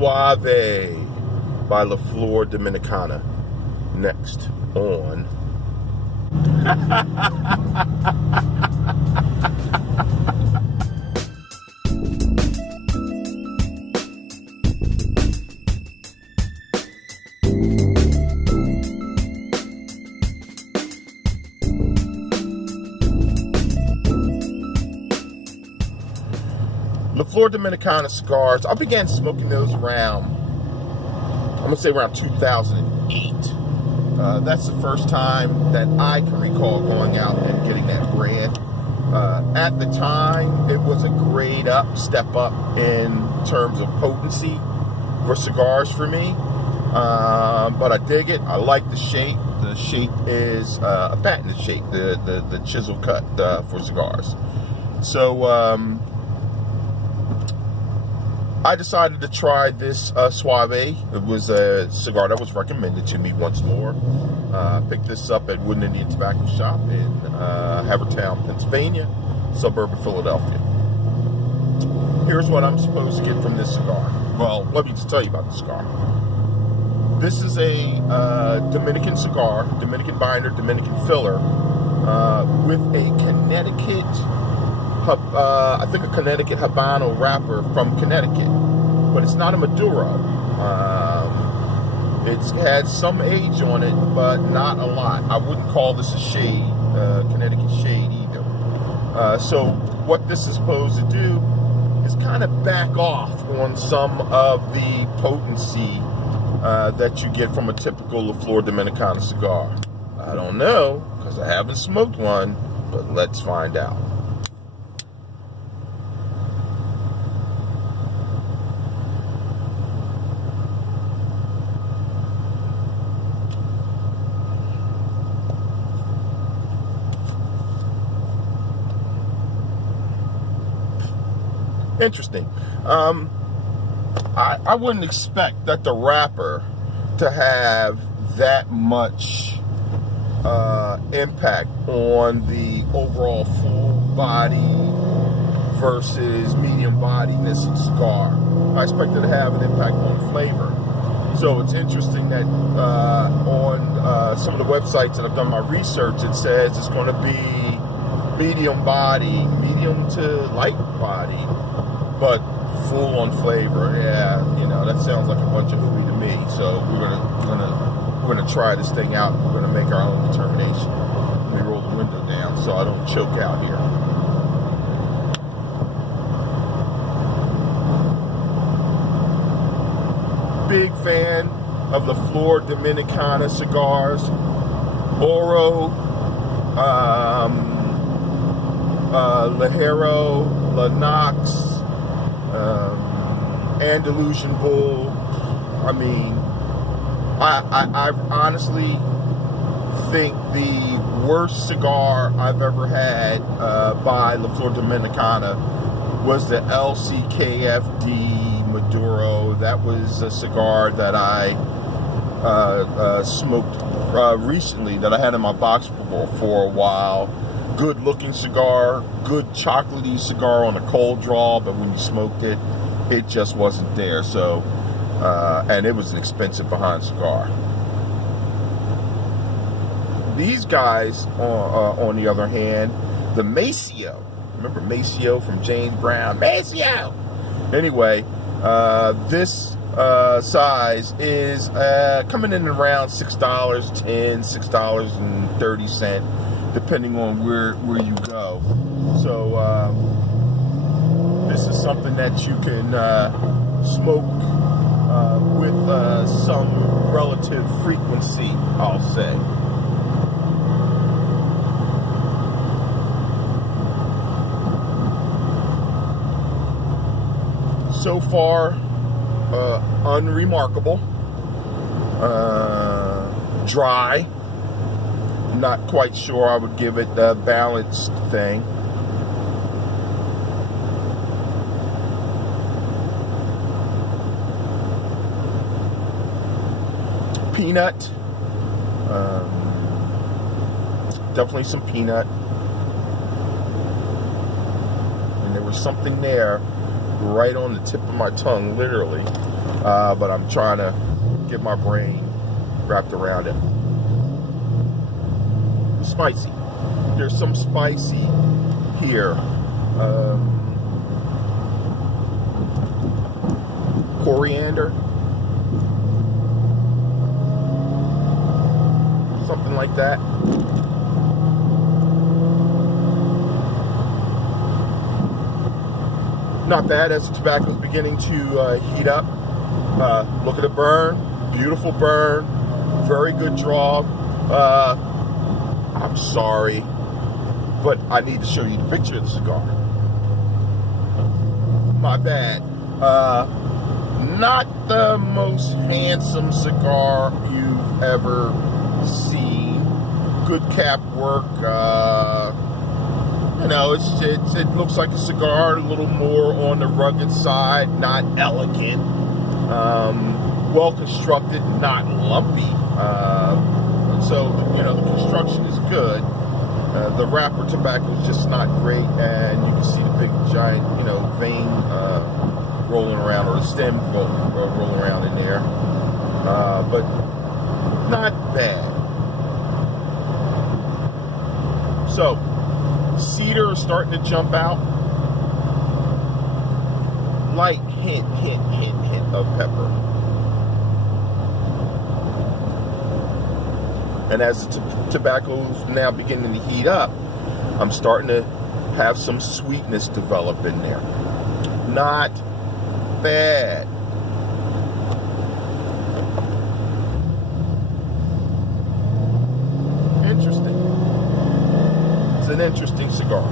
Suave by Flor Dominicana. Next on Flor Dominicana cigars. I began smoking those around, I'm going to say around 2008. That's the first time that I can recall going out and getting that brand. At the time, it was a grade up, step up in terms of potency for cigars for me. But I dig it. I like the shape. The shape is a patented shape, the chisel cut for cigars. So, I decided to try this Suave. It was a cigar that was recommended to me once more. Picked this up at Wooden Indian Tobacco Shop in Havertown, Pennsylvania, suburb of Philadelphia. Here's what I'm supposed to get from this cigar. Well, let me just tell you about the cigar. This is a Dominican cigar, Dominican binder, Dominican filler, with a Connecticut I think a Connecticut Habano wrapper from Connecticut, but it's not a Maduro. It's had some age on it, but not a lot. I wouldn't call this a shade, Connecticut shade either. So what this is supposed to do is kind of back off on some of the potency that you get from a typical Flor Dominicana cigar. I don't know, because I haven't smoked one, but let's find out. Interesting. I wouldn't expect that the wrapper to have that much impact on the overall full body versus medium bodiness of the cigar. I expect it to have an impact on the flavor. So it's interesting that on some of the websites that I've done my research, it says it's going to be medium body, medium to light body, but full on flavor. Yeah, you know, that sounds like a bunch of hooey to me. So we're gonna try this thing out. We're gonna make our own determination. Let me roll the window down so I don't choke out here. Big fan of the Flor Dominicana cigars. Oro, Ligero, Lenox, Andalusian Bull. I mean, I honestly think the worst cigar I've ever had by Flor Dominicana was the LCKFD Maduro. That was a cigar that I smoked recently, that I had in my box for a while. Good looking cigar, good chocolatey cigar on a cold draw, but when you smoked it, it just wasn't there. So, and it was an expensive behind cigar. These guys, on the other hand, the Maceo. Remember Maceo from James Brown? Maceo! Anyway, this size is coming in around $6.10, $6.30, depending on where you go. So this is something that you can smoke with some relative frequency, I'll say. So far, unremarkable. Dry. Not quite sure I would give it a balanced thing. Peanut. Definitely some peanut. And there was something there right on the tip of my tongue, literally. but I'm trying to get my brain wrapped around it. Spicy. There's some spicy here. Coriander. Something like that. Not bad as the tobacco is beginning to heat up. Look at the burn. Beautiful burn. Very good draw. I'm sorry, but I need to show you the picture of the cigar. My bad. Not the most handsome cigar you've ever seen. Good cap work. You know, it looks like a cigar, a little more on the rugged side, not elegant. Well constructed, not lumpy. So, you know, the construction is good. The wrapper tobacco is just not great, and you can see the big giant, you know, vein rolling around, or the stem rolling around in there. But not bad. So, cedar is starting to jump out. Light hint of pepper. And as the tobacco is now beginning to heat up, I'm starting to have some sweetness develop in there. Not bad. Interesting. It's an interesting cigar.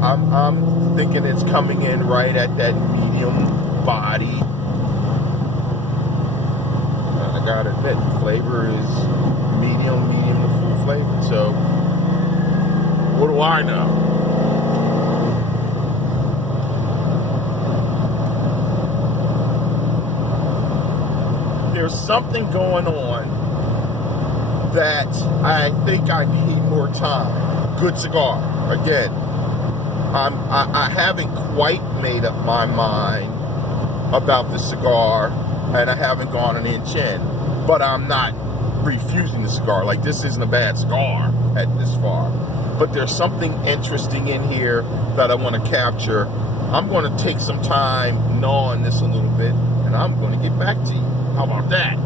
I'm thinking it's coming in right at that medium body. I gotta admit, the flavor is medium to full flavor. So, what do I know? There's something going on that I think I need more time. Good cigar. Again, I haven't quite made up my mind about the cigar, and I haven't gone an inch in, but I'm not refusing the cigar. Like, this isn't a bad cigar at this far, but there's something interesting in here that I want to capture. I'm going to take some time gnawing this a little bit, and I'm going to get back to you. How about that?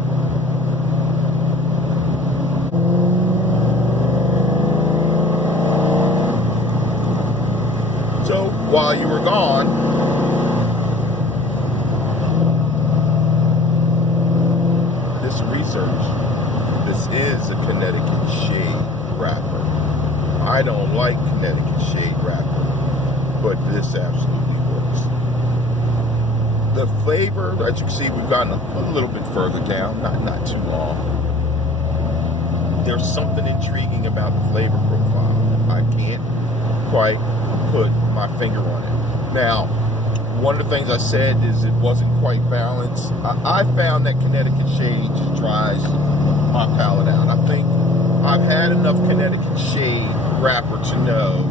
So, while you were gone, this research, this is a Connecticut shade wrapper. I don't like Connecticut shade wrapper, but this absolutely works. The flavor, as you can see, we've gotten a little bit further down, not too long. There's something intriguing about the flavor profile. I can't quite put my finger on it. Now, one of the things I said is it wasn't quite balanced. I found that Connecticut shade just dries my palate out. I think I've had enough Connecticut shade wrapper to know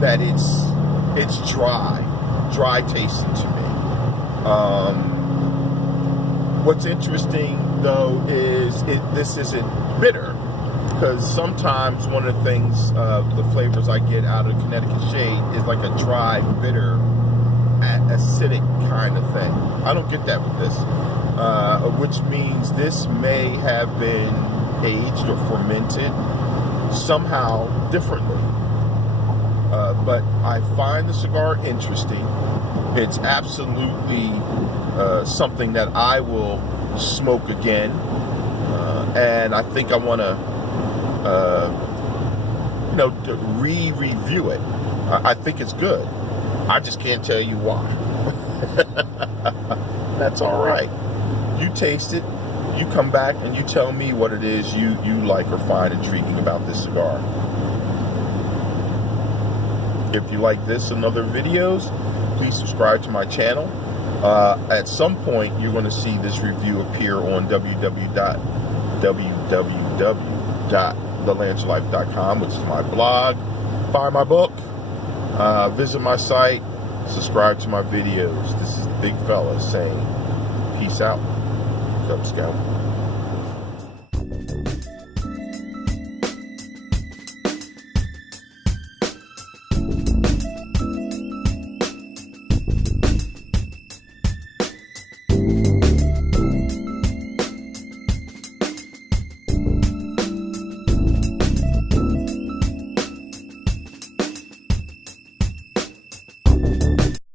that it's dry tasting to me. What's interesting though is this isn't bitter, because sometimes one of the things, the flavors I get out of Connecticut shade is like a dry, bitter, acidic kind of thing. I don't get that with this, which means this may have been aged or fermented somehow differently. But I find the cigar interesting. It's absolutely something that I will smoke again, and I think I want to re-review it. I think it's good. I just can't tell you why. That's all right. You taste it, you come back, and you tell me what it is you like or find intriguing about this cigar. If you like this and other videos, please subscribe to my channel. At some point, you're going to see this review appear on www.thelanchlife.com, which is my blog. Buy my book, visit my site, subscribe to my videos. This is big fella saying, peace out, Cub Scout.